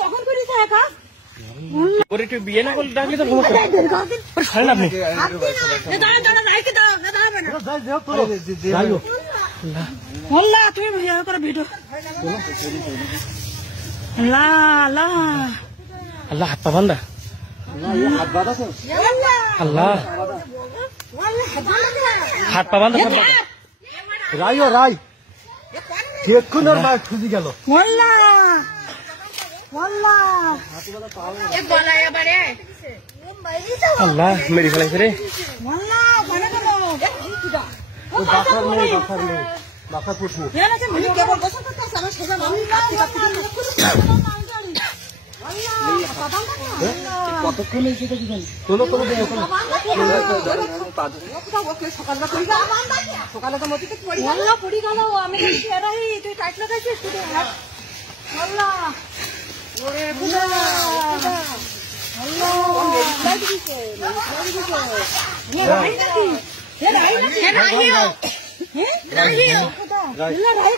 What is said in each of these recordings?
কখন করিস একা একটু বিয়ে না করলে ডাকলে তো সরেন আপনি তুমি ভাইয়া করে ভিডিও আল্লাহ হাত পা বান্ধা আল্লাহ হাত পা বান্ধা রাই ও রাই কেক্ষণ ওর মায়ের খুঁজি গেল আল্লাহ মেরে ফেলাইছে রে কতক্ষণ সকালে তো মতিতে পড়ি গেল আমি তুই টাইট লাগাইছিস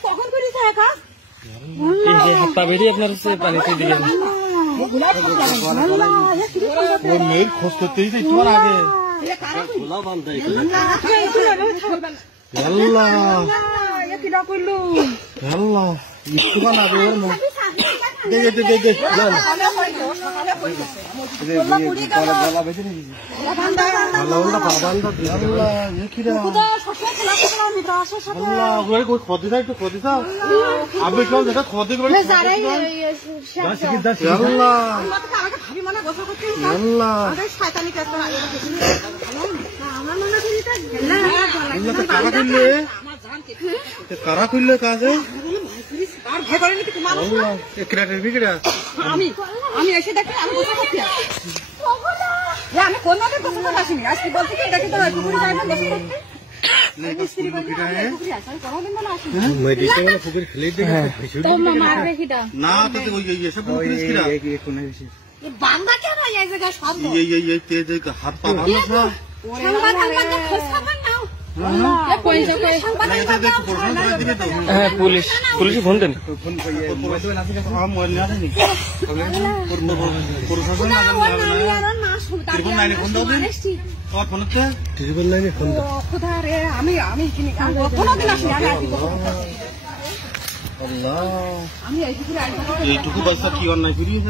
কখন করিস একা হাত পা বেরিয়ে আপনার পানিতে দিয়ে ওর মেয়ের খোঁজ করতেই তো তোমার আগে আপনি কেউ দেখা খদি করে কারা খুললে কাজে আমি এসে দেখি আমি বসে করছি আমি কোনোদিন বসে আসিনি আজকে বলছি কি দেখি তো পুকুরে যাই না বসে করতে হাত পা ভালো হ্যাঁ পুলিশে ফোন দেন এইটুকু বাচ্চা কি অন্যায় করিয়ে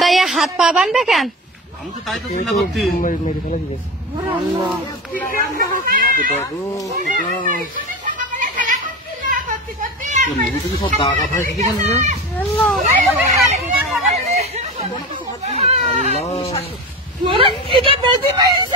তাই হাত পা বাঁধবে কেন আমি তো তাই তো চিন্তা করছি মেরে ফেলা দিয়েছে সব দাগা ভাই আল্লাহ